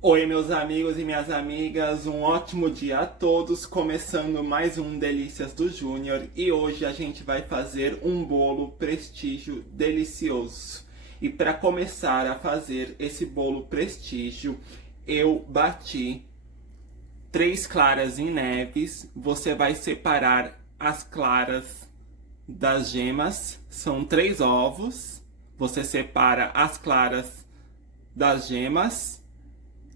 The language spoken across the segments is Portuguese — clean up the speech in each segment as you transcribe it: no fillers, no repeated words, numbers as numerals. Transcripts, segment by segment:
Oi, meus amigos e minhas amigas, um ótimo dia a todos, começando mais um Delícias do Júnior e hoje a gente vai fazer um bolo prestígio delicioso. E para começar a fazer esse bolo prestígio, eu bati 3 claras em neves. Você vai separar as claras das gemas, são 3 ovos. Você separa as claras das gemas.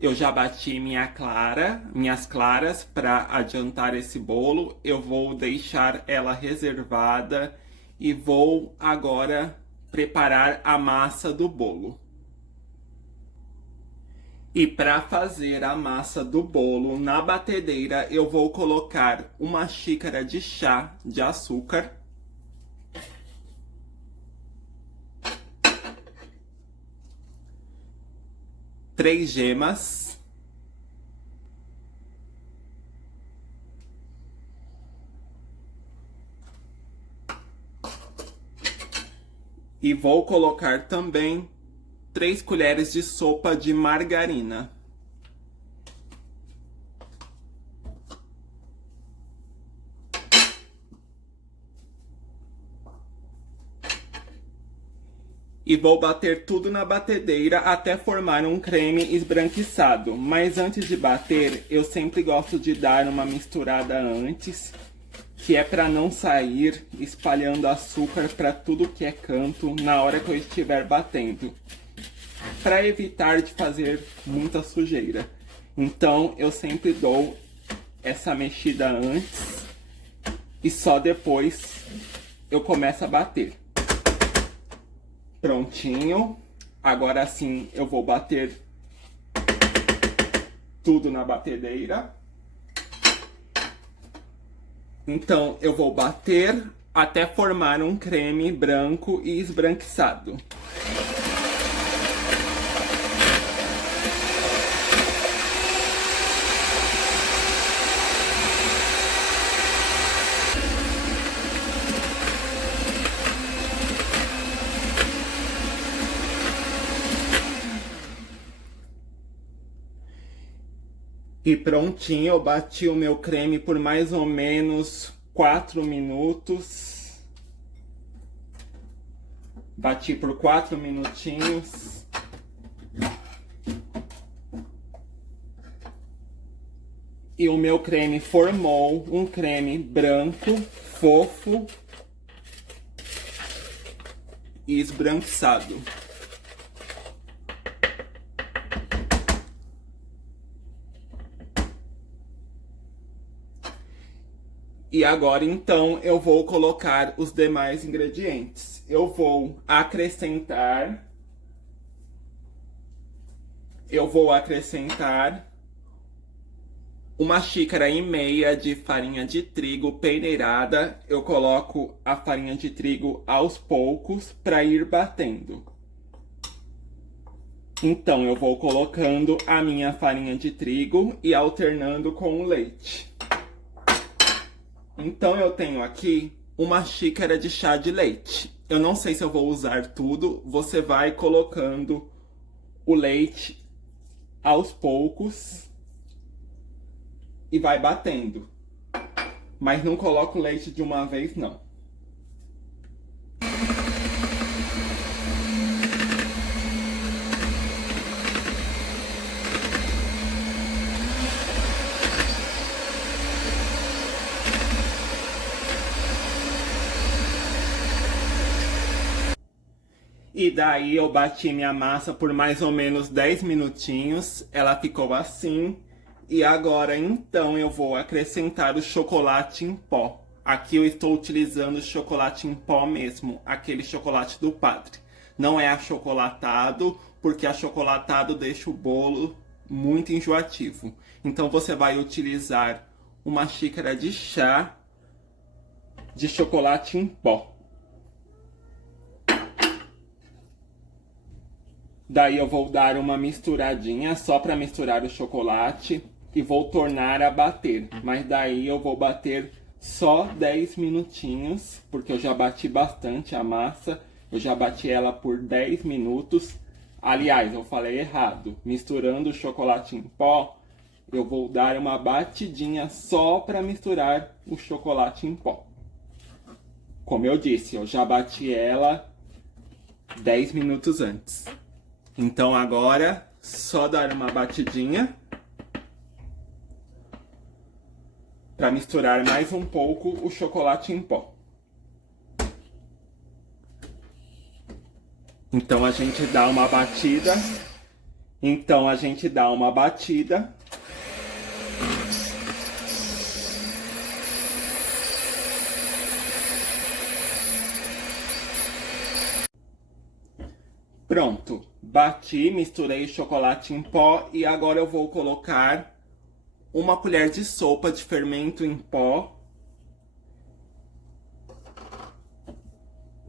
Eu já bati minhas claras para adiantar esse bolo. Eu vou deixar ela reservada e vou agora preparar a massa do bolo. E para fazer a massa do bolo, na batedeira eu vou colocar 1 xícara de chá de açúcar, 3 gemas, e vou colocar também 3 colheres de sopa de margarina. E vou bater tudo na batedeira até formar um creme esbranquiçado. Mas antes de bater, eu sempre gosto de dar uma misturada antes, que é para não sair espalhando açúcar para tudo que é canto na hora que eu estiver batendo, para evitar de fazer muita sujeira. Então eu sempre dou essa mexida antes e só depois eu começo a bater. Prontinho. Agora sim eu vou bater tudo na batedeira. Então eu vou bater até formar um creme branco e esbranquiçado. E prontinho, eu bati o meu creme por mais ou menos 4 minutos. Bati por 4 minutinhos. E o meu creme formou um creme branco, fofo e esbranquiçado. E agora então eu vou colocar os demais ingredientes. Eu vou acrescentar 1,5 xícaras de farinha de trigo peneirada. Eu coloco a farinha de trigo aos poucos para ir batendo. Então eu vou colocando a minha farinha de trigo e alternando com o leite. Então eu tenho aqui 1 xícara de chá de leite. Eu não sei se eu vou usar tudo. Você vai colocando o leite aos poucos e vai batendo. Mas não coloca o leite de uma vez, não. E daí eu bati minha massa por mais ou menos 10 minutinhos. Ela ficou assim. E agora então eu vou acrescentar o chocolate em pó. Aqui eu estou utilizando chocolate em pó mesmo, aquele chocolate do Padre. Não é achocolatado, porque achocolatado deixa o bolo muito enjoativo. Então você vai utilizar 1 xícara de chá de chocolate em pó. Daí eu vou dar uma misturadinha só para misturar o chocolate e vou tornar a bater. Mas daí eu vou bater só 10 minutinhos, porque eu já bati bastante a massa. Eu já bati ela por 10 minutos. Aliás, eu falei errado. Misturando o chocolate em pó, eu vou dar uma batidinha só para misturar o chocolate em pó. Como eu disse, eu já bati ela 10 minutos antes. Então agora, só dar uma batidinha para misturar mais um pouco o chocolate em pó. Então a gente dá uma batida. Pronto, bati, misturei o chocolate em pó e agora eu vou colocar uma colher de sopa de fermento em pó.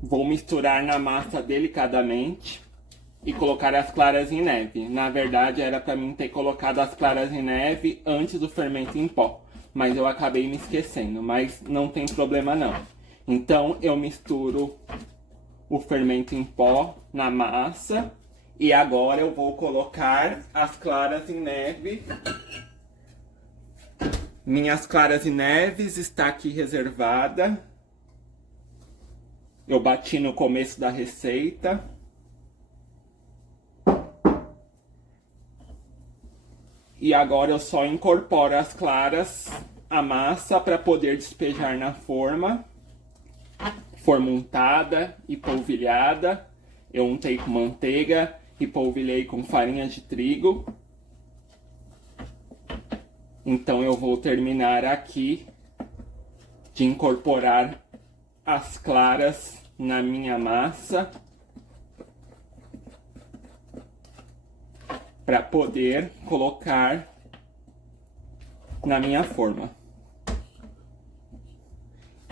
Vou misturar na massa delicadamente e colocar as claras em neve. Na verdade, era para mim ter colocado as claras em neve antes do fermento em pó, mas eu acabei me esquecendo, mas não tem problema não. Então, eu misturo o fermento em pó na massa e agora eu vou colocar as claras em neve. Minhas claras em neves está aqui reservada. Eu bati no começo da receita. E agora eu só incorporo as claras à massa para poder despejar na forma. Forma untada e polvilhada. Eu untei com manteiga e polvilhei com farinha de trigo. Então eu vou terminar aqui de incorporar as claras na minha massa para poder colocar na minha forma.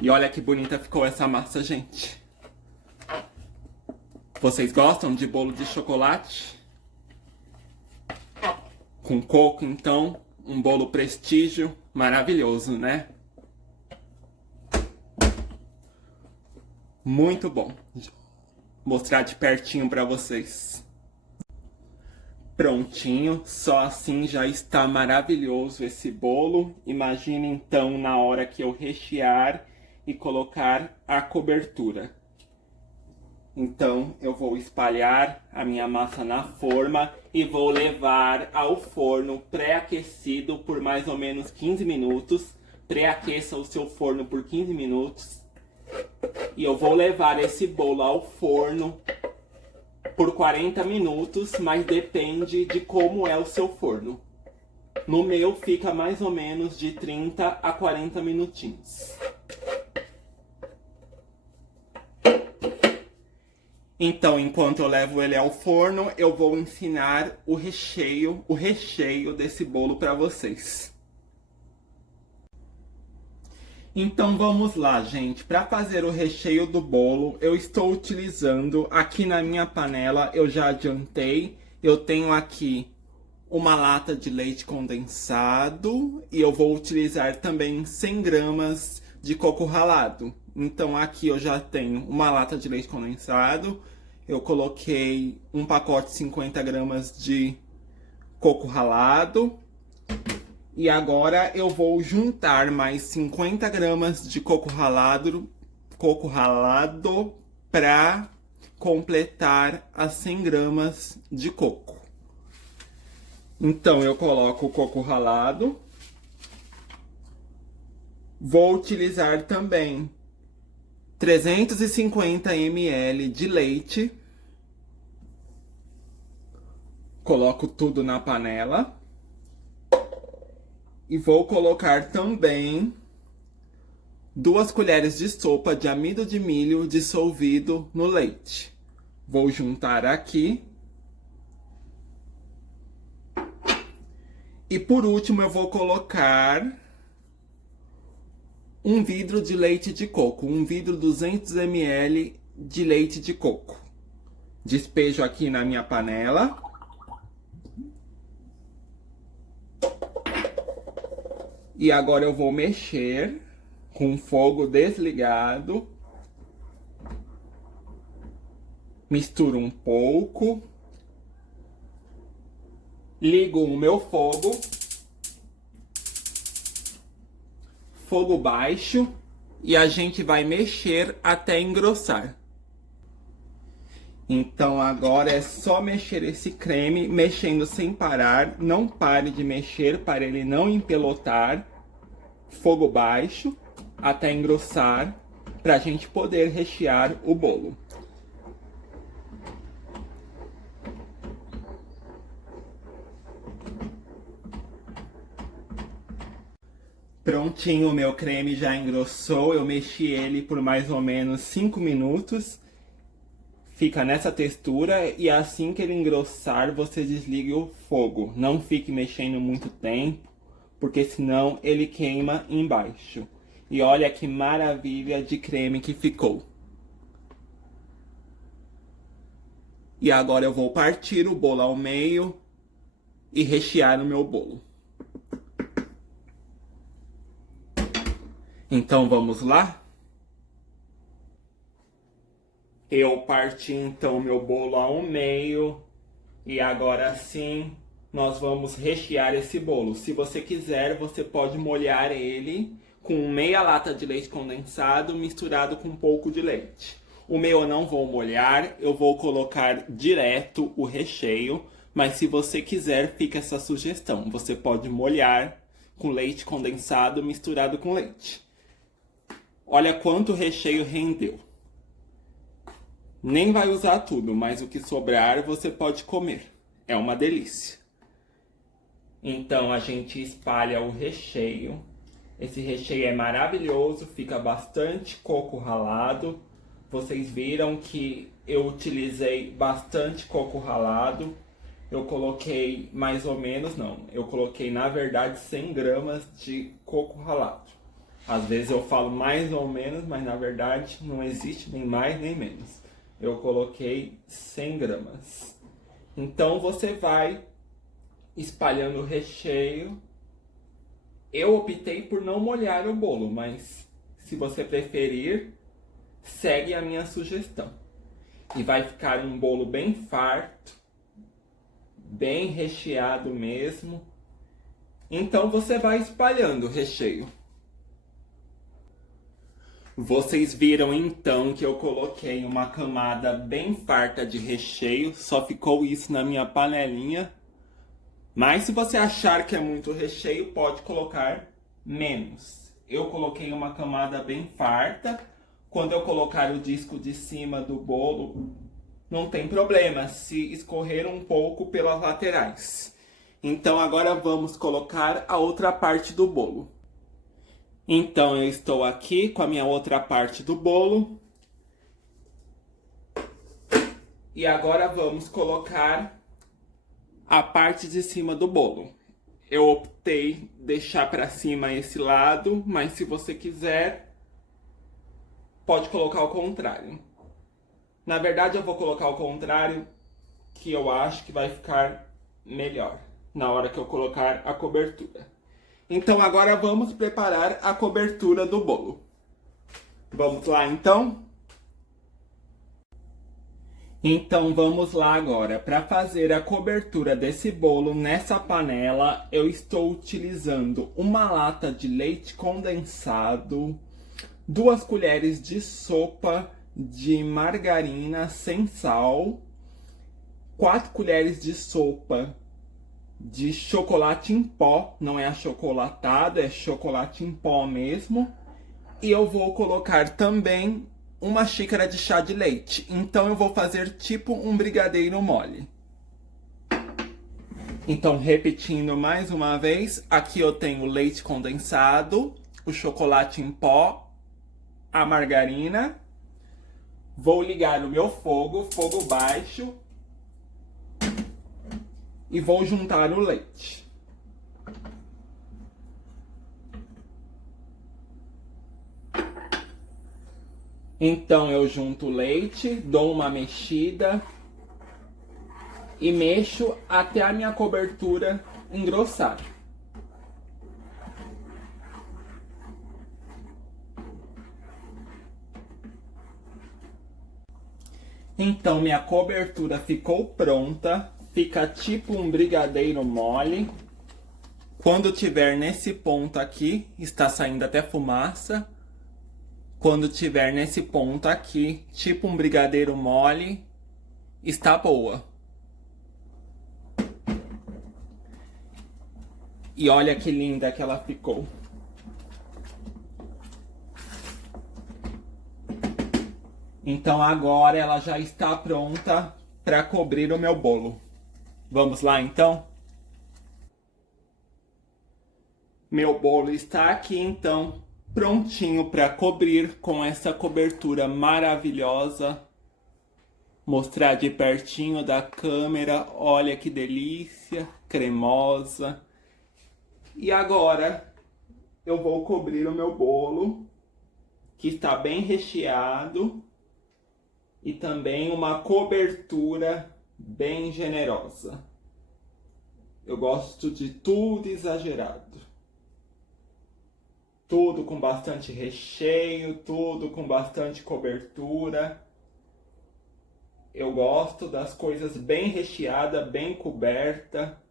E olha que bonita ficou essa massa, gente. Vocês gostam de bolo de chocolate? Com coco, então, um bolo prestígio maravilhoso, né? Muito bom. Vou mostrar de pertinho para vocês. Prontinho, só assim já está maravilhoso esse bolo. Imagine então na hora que eu rechear e colocar a cobertura. Então eu vou espalhar a minha massa na forma e vou levar ao forno pré-aquecido por mais ou menos 15 minutos. Pré-aqueça o seu forno por 15 minutos. E eu vou levar esse bolo ao forno por 40 minutos, mas depende de como é o seu forno. No meu fica mais ou menos de 30 a 40 minutinhos. Então, enquanto eu levo ele ao forno, eu vou ensinar o recheio desse bolo para vocês. Então vamos lá, gente. Para fazer o recheio do bolo, eu estou utilizando aqui na minha panela, eu já adiantei, eu tenho aqui uma lata de leite condensado e eu vou utilizar também 100 gramas de coco ralado. Então aqui eu já tenho uma lata de leite condensado, eu coloquei um pacote de 50 gramas de coco ralado. E agora eu vou juntar mais 50 gramas de coco ralado para completar as 100 gramas de coco. Então eu coloco o coco ralado. Vou utilizar também 350 ml de leite. Coloco tudo na panela. E vou colocar também 2 colheres de sopa de amido de milho dissolvido no leite. Vou juntar aqui. E por último eu vou colocar um vidro de leite de coco, um vidro 200 ml de leite de coco. Despejo aqui na minha panela. E agora eu vou mexer com o fogo desligado. Misturo um pouco. Ligo o meu fogo. Fogo baixo. E a gente vai mexer até engrossar. Então agora é só mexer esse creme, mexendo sem parar. Não pare de mexer para ele não empelotar. Fogo baixo até engrossar, para a gente poder rechear o bolo. Prontinho, o meu creme já engrossou. Eu mexi ele por mais ou menos 5 minutos. Fica nessa textura e assim que ele engrossar, você desliga o fogo. Não fique mexendo muito tempo, porque senão ele queima embaixo. E olha que maravilha de creme que ficou. E agora eu vou partir o bolo ao meio e rechear o meu bolo. Então vamos lá? Eu parti então meu bolo ao meio e agora sim nós vamos rechear esse bolo. Se você quiser, você pode molhar ele com meia lata de leite condensado misturado com um pouco de leite. O meu eu não vou molhar, eu vou colocar direto o recheio, mas se você quiser, fica essa sugestão. Você pode molhar com leite condensado misturado com leite. Olha quanto recheio rendeu. Nem vai usar tudo, mas o que sobrar você pode comer. É uma delícia. Então a gente espalha o recheio. Esse recheio é maravilhoso, fica bastante coco ralado. Vocês viram que eu utilizei bastante coco ralado. Eu coloquei mais ou menos, não, eu coloquei na verdade 100 gramas de coco ralado. Às vezes eu falo mais ou menos, mas na verdade não existe nem mais nem menos. Eu coloquei 100 gramas. Então você vai espalhando o recheio. Eu optei por não molhar o bolo, mas se você preferir, segue a minha sugestão. E vai ficar um bolo bem farto, bem recheado mesmo. Então você vai espalhando o recheio. Vocês viram então que eu coloquei uma camada bem farta de recheio, só ficou isso na minha panelinha. Mas se você achar que é muito recheio, pode colocar menos. Eu coloquei uma camada bem farta. Quando eu colocar o disco de cima do bolo, não tem problema se escorrer um pouco pelas laterais. Então agora vamos colocar a outra parte do bolo. Então eu estou aqui com a minha outra parte do bolo. E agora vamos colocar a parte de cima do bolo. Eu optei deixar para cima esse lado, mas se você quiser, pode colocar ao contrário. Na verdade eu vou colocar ao contrário, que eu acho que vai ficar melhor na hora que eu colocar a cobertura. Então agora vamos preparar a cobertura do bolo. Vamos lá então? Então vamos lá agora. Para fazer a cobertura desse bolo nessa panela, eu estou utilizando uma lata de leite condensado, 2 colheres de sopa de margarina sem sal, 4 colheres de sopa de chocolate em pó, não é achocolatado, é chocolate em pó mesmo. E eu vou colocar também uma xícara de chá de leite. Então eu vou fazer tipo um brigadeiro mole. Então, repetindo mais uma vez, aqui eu tenho o leite condensado, o chocolate em pó, a margarina. Vou ligar o meu fogo, fogo baixo. E vou juntar o leite. Então eu junto o leite, dou uma mexida e mexo até a minha cobertura engrossar. Então minha cobertura ficou pronta. Fica tipo um brigadeiro mole. Quando tiver nesse ponto aqui, está saindo até fumaça. Quando tiver nesse ponto aqui, tipo um brigadeiro mole, está boa. E olha que linda que ela ficou. Então agora ela já está pronta para cobrir o meu bolo. Vamos lá então? Meu bolo está aqui então, prontinho para cobrir com essa cobertura maravilhosa. Mostrar de pertinho da câmera, olha que delícia, cremosa. E agora eu vou cobrir o meu bolo, que está bem recheado, e também uma cobertura bem generosa. Eu gosto de tudo exagerado. Tudo com bastante recheio, tudo com bastante cobertura. Eu gosto das coisas bem recheadas, bem coberta.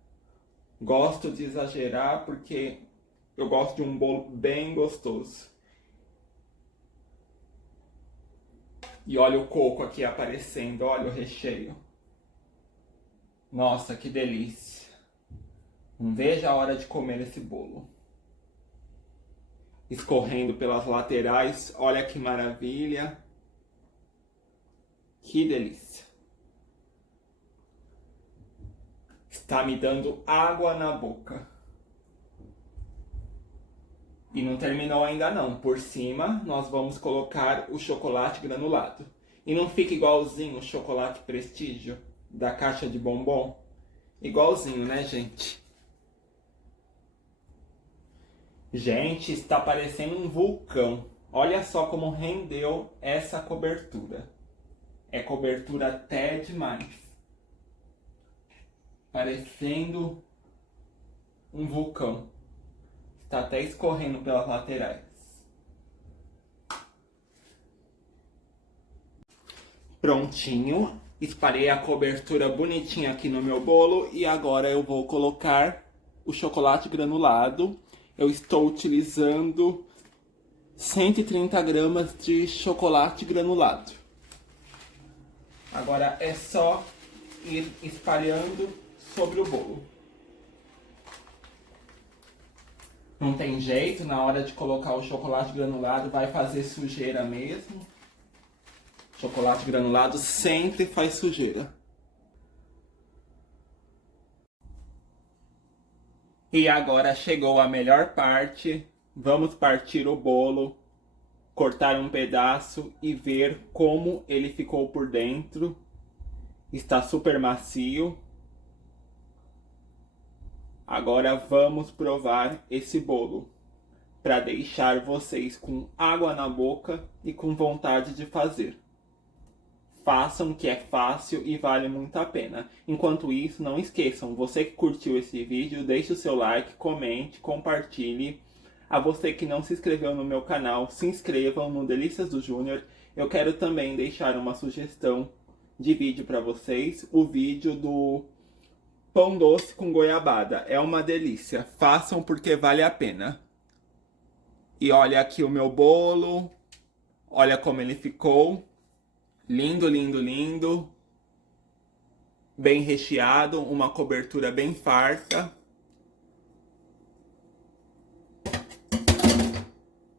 Gosto de exagerar porque eu gosto de um bolo bem gostoso. E olha o coco aqui aparecendo, olha o recheio. Nossa, que delícia. Não vejo a hora de comer esse bolo. Escorrendo pelas laterais, olha que maravilha. Que delícia. Está me dando água na boca. E não terminou ainda não. Por cima, nós vamos colocar o chocolate granulado. E não fica igualzinho o chocolate Prestígio da caixa de bombom? Igualzinho, né, gente? Gente, está parecendo um vulcão. Olha só como rendeu essa cobertura. É cobertura até demais. Parecendo um vulcão. Está até escorrendo pelas laterais. Prontinho. Espalhei a cobertura bonitinha aqui no meu bolo. E agora eu vou colocar o chocolate granulado. Eu estou utilizando 130 gramas de chocolate granulado. Agora é só ir espalhando sobre o bolo. Não tem jeito, na hora de colocar o chocolate granulado vai fazer sujeira mesmo. Chocolate granulado sempre faz sujeira. E agora chegou a melhor parte. Vamos partir o bolo, cortar um pedaço e ver como ele ficou por dentro. Está super macio. Agora vamos provar esse bolo, para deixar vocês com água na boca e com vontade de fazer. Façam, que é fácil e vale muito a pena. Enquanto isso, não esqueçam, você que curtiu esse vídeo, deixe o seu like, comente, compartilhe. A você que não se inscreveu no meu canal, se inscrevam no Delícias do Júnior. Eu quero também deixar uma sugestão de vídeo para vocês. O vídeo do pão doce com goiabada. É uma delícia. Façam porque vale a pena. E olha aqui o meu bolo. Olha como ele ficou. Lindo, lindo, lindo. Bem recheado. Uma cobertura bem farta.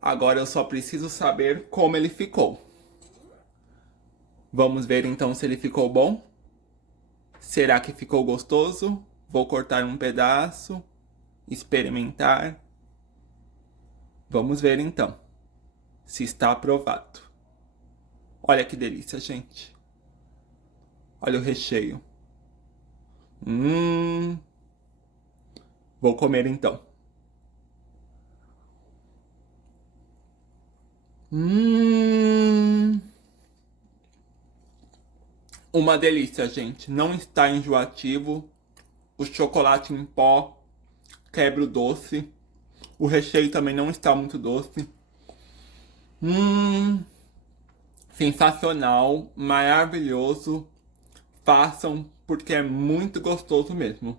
Agora eu só preciso saber como ele ficou. Vamos ver então se ele ficou bom. Será que ficou gostoso? Vou cortar um pedaço, experimentar. Vamos ver então se está aprovado. Olha que delícia, gente. Olha o recheio. Vou comer então. Uma delícia, gente. Não está enjoativo. O chocolate em pó quebra o doce. O recheio também não está muito doce. Sensacional, maravilhoso. Façam porque é muito gostoso mesmo.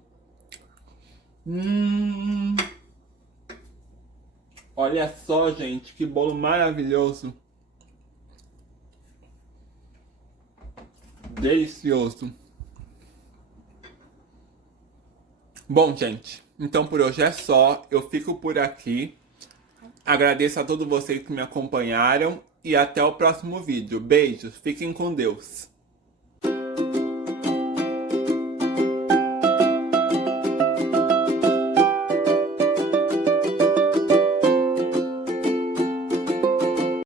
Olha só, gente, que bolo maravilhoso. Delicioso. Bom, gente, então por hoje é só. Eu fico por aqui. Agradeço a todos vocês que me acompanharam e até o próximo vídeo. Beijos, fiquem com Deus.